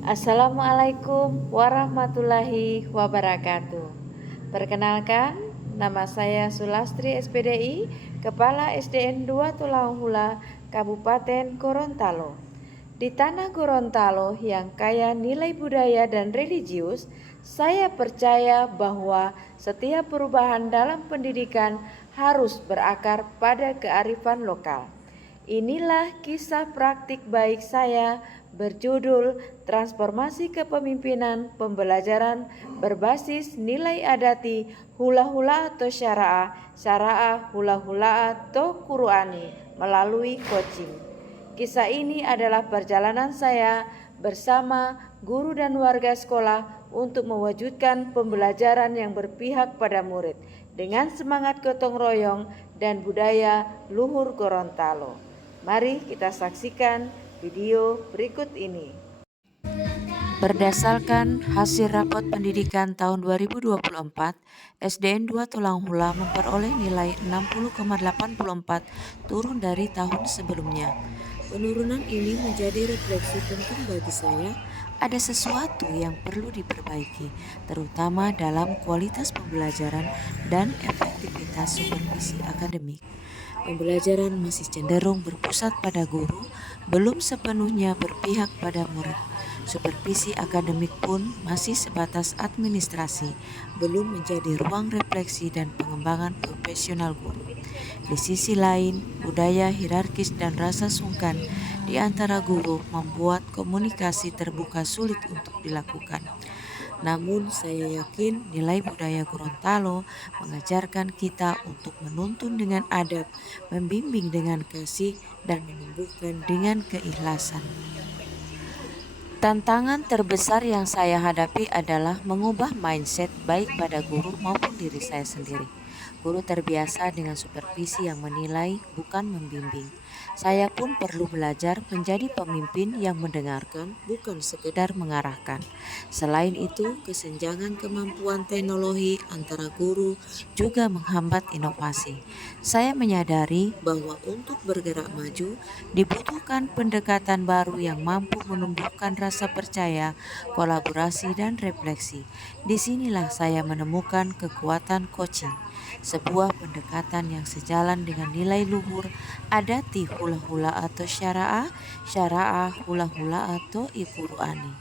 Assalamualaikum warahmatullahi wabarakatuh. Perkenalkan, nama saya Sulastri SPDI, Kepala SDN 2 Tulanghula, Kabupaten Gorontalo. Di tanah Gorontalo yang kaya nilai budaya dan religius, saya percaya bahwa setiap perubahan dalam pendidikan harus berakar pada kearifan lokal. Inilah kisah praktik baik saya berjudul Transformasi Kepemimpinan Pembelajaran Berbasis Nilai Adati Hula-Hula atau Syara'ah, Syara'ah Hula-Hula atau Qur'ani melalui coaching. Kisah ini adalah perjalanan saya bersama guru dan warga sekolah untuk mewujudkan pembelajaran yang berpihak pada murid dengan semangat gotong royong dan budaya luhur Gorontalo. Mari kita saksikan video berikut ini. Berdasarkan hasil rapot pendidikan tahun 2024, SDN 2 Tulanghula memperoleh nilai 60,84, turun dari tahun sebelumnya. Penurunan ini menjadi refleksi penting bagi saya. Ada sesuatu yang perlu diperbaiki, terutama dalam kualitas pembelajaran dan efektivitas supervisi akademik. Pembelajaran masih cenderung berpusat pada guru, belum sepenuhnya berpihak pada murid. Supervisi akademik pun masih sebatas administrasi, belum menjadi ruang refleksi dan pengembangan profesional guru. Di sisi lain, budaya hierarkis dan rasa sungkan di antara guru membuat komunikasi terbuka sulit untuk dilakukan. Namun saya yakin nilai budaya Gorontalo mengajarkan kita untuk menuntun dengan adab, membimbing dengan kasih, dan menumbuhkan dengan keikhlasan. Tantangan terbesar yang saya hadapi adalah mengubah mindset baik pada guru maupun diri saya sendiri. Guru terbiasa dengan supervisi yang menilai, bukan membimbing. Saya pun perlu belajar menjadi pemimpin yang mendengarkan, bukan sekedar mengarahkan. Selain itu, kesenjangan kemampuan teknologi antara guru juga menghambat inovasi. Saya menyadari bahwa untuk bergerak maju, dibutuhkan pendekatan baru yang mampu menumbuhkan rasa percaya, kolaborasi, dan refleksi. Disinilah saya menemukan kekuatan coaching, sebuah pendekatan yang sejalan dengan nilai luhur adati hula-hula atau syara'ah, syara'ah hula-hula atau Qur'ani.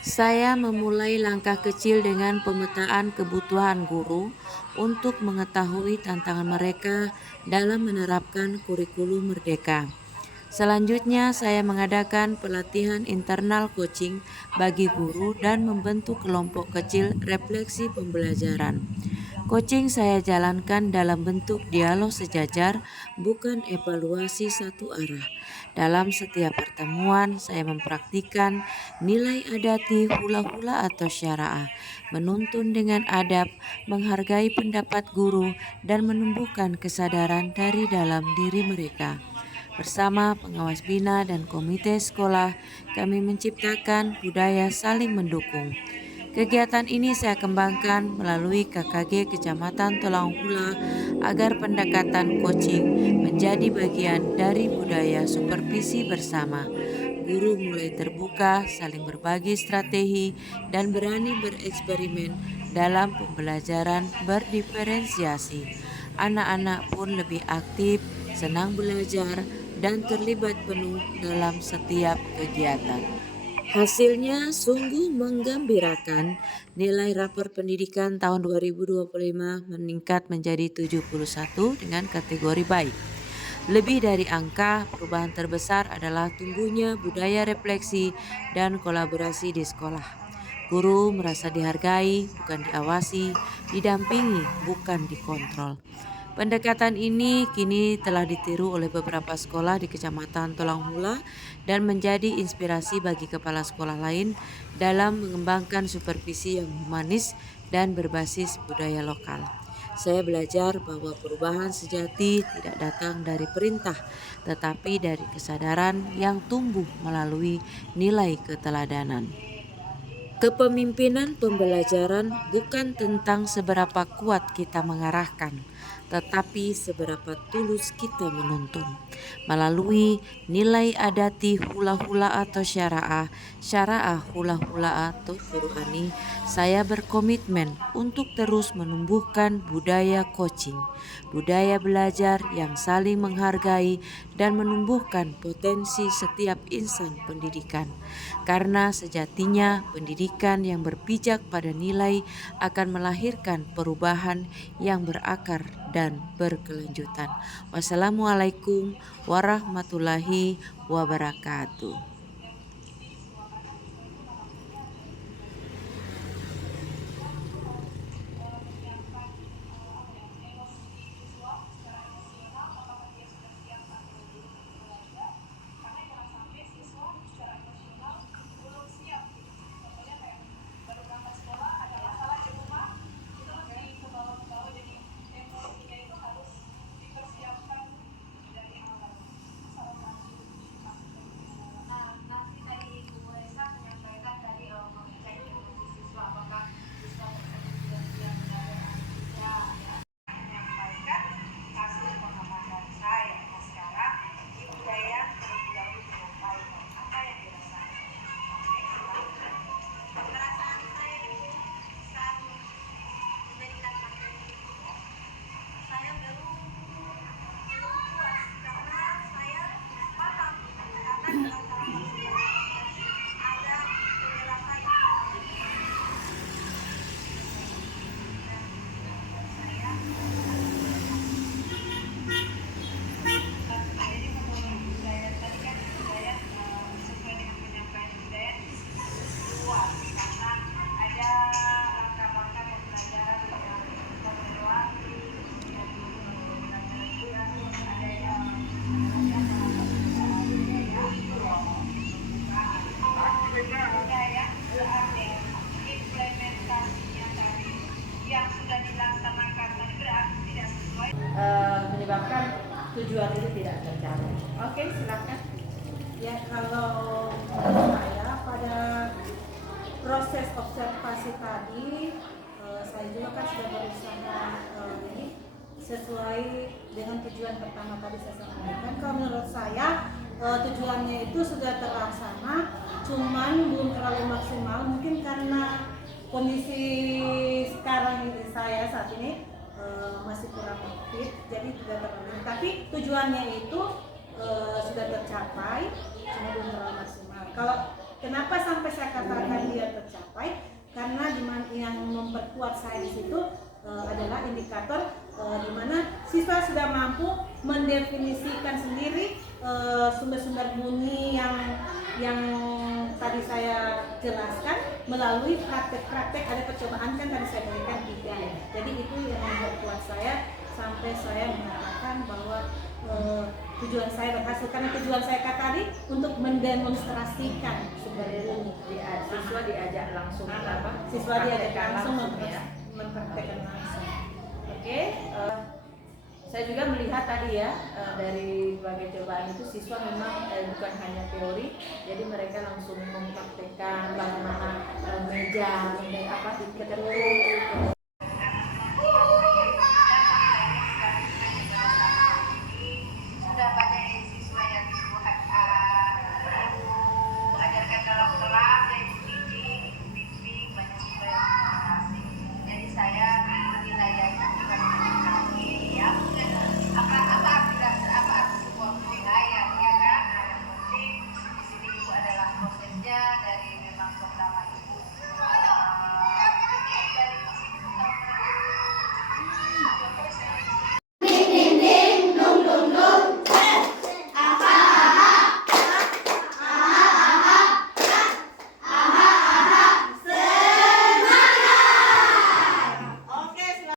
Saya memulai langkah kecil dengan pemetaan kebutuhan guru untuk mengetahui tantangan mereka dalam menerapkan kurikulum merdeka. Selanjutnya, saya mengadakan pelatihan internal coaching bagi guru dan membentuk kelompok kecil refleksi pembelajaran. Coaching saya jalankan dalam bentuk dialog sejajar, bukan evaluasi satu arah. Dalam setiap pertemuan, saya mempraktikkan nilai adati hula-hula atau syara'ah, menuntun dengan adab, menghargai pendapat guru, dan menumbuhkan kesadaran dari dalam diri mereka. Bersama pengawas bina dan komite sekolah, kami menciptakan budaya saling mendukung. Kegiatan ini saya kembangkan melalui KKG Kecamatan Tulanghula agar pendekatan coaching menjadi bagian dari budaya supervisi bersama. Guru mulai terbuka, saling berbagi strategi, dan berani bereksperimen dalam pembelajaran berdiferensiasi. Anak-anak pun lebih aktif, senang belajar, dan terlibat penuh dalam setiap kegiatan. Hasilnya sungguh menggembirakan. Nilai rapor pendidikan tahun 2025 meningkat menjadi 71 dengan kategori baik. Lebih dari angka, perubahan terbesar adalah tumbuhnya budaya refleksi dan kolaborasi di sekolah. Guru merasa dihargai, bukan diawasi, didampingi, bukan dikontrol. Pendekatan ini kini telah ditiru oleh beberapa sekolah di Kecamatan Tulanghula dan menjadi inspirasi bagi kepala sekolah lain dalam mengembangkan supervisi yang humanis dan berbasis budaya lokal. Saya belajar bahwa perubahan sejati tidak datang dari perintah, tetapi dari kesadaran yang tumbuh melalui nilai keteladanan. Kepemimpinan pembelajaran bukan tentang seberapa kuat kita mengarahkan, tetapi seberapa tulus kita menuntun. Melalui nilai adati hula-hula atau syara'ah hula-hula atau Qur'ani, saya berkomitmen untuk terus menumbuhkan budaya coaching, budaya belajar yang saling menghargai dan menumbuhkan potensi setiap insan pendidikan. Karena sejatinya pendidikan yang berpijak pada nilai akan melahirkan perubahan yang berakar dan berkelanjutan. Wassalamualaikum warahmatullahi wabarakatuh. Menyebabkan tujuan itu tidak tercapai. Oke, silakan. Ya, kalau saya pada proses observasi tadi, saya juga kan sudah berusaha ini sesuai dengan tujuan pertama tadi saya sampaikan. Kalau menurut saya tujuannya itu sudah terlaksana, cuman belum terlalu maksimal. Mungkin karena kondisi sekarang ini saya saat ini masih kurang fit, jadi tidak terlalu. Tapi tujuannya itu sudah tercapai, cuma belum terlalu maksimal. Kalau kenapa sampai saya katakan dia tercapai? Karena yang memperkuat saya di situ adalah indikator di mana siswa sudah mampu mendefinisikan sendiri sumber-sumber bunyi yang tadi saya jelaskan melalui praktek-praktek. Ada percobaan kan tadi saya berikan 3. Jadi itu yang membuat saya sampai saya mengatakan bahwa tujuan saya berhasil, karena tujuan saya tadi untuk mendemonstrasikan sumber bunyi. Siswa diajak langsung Siswa diajak langsung mempraktekkan langsung. Oke. Saya juga melihat tadi ya dari berbagai cobaan itu siswa memang bukan hanya teori, jadi mereka langsung mempraktekkan bagaimana meja diketuk. Dari memang pertama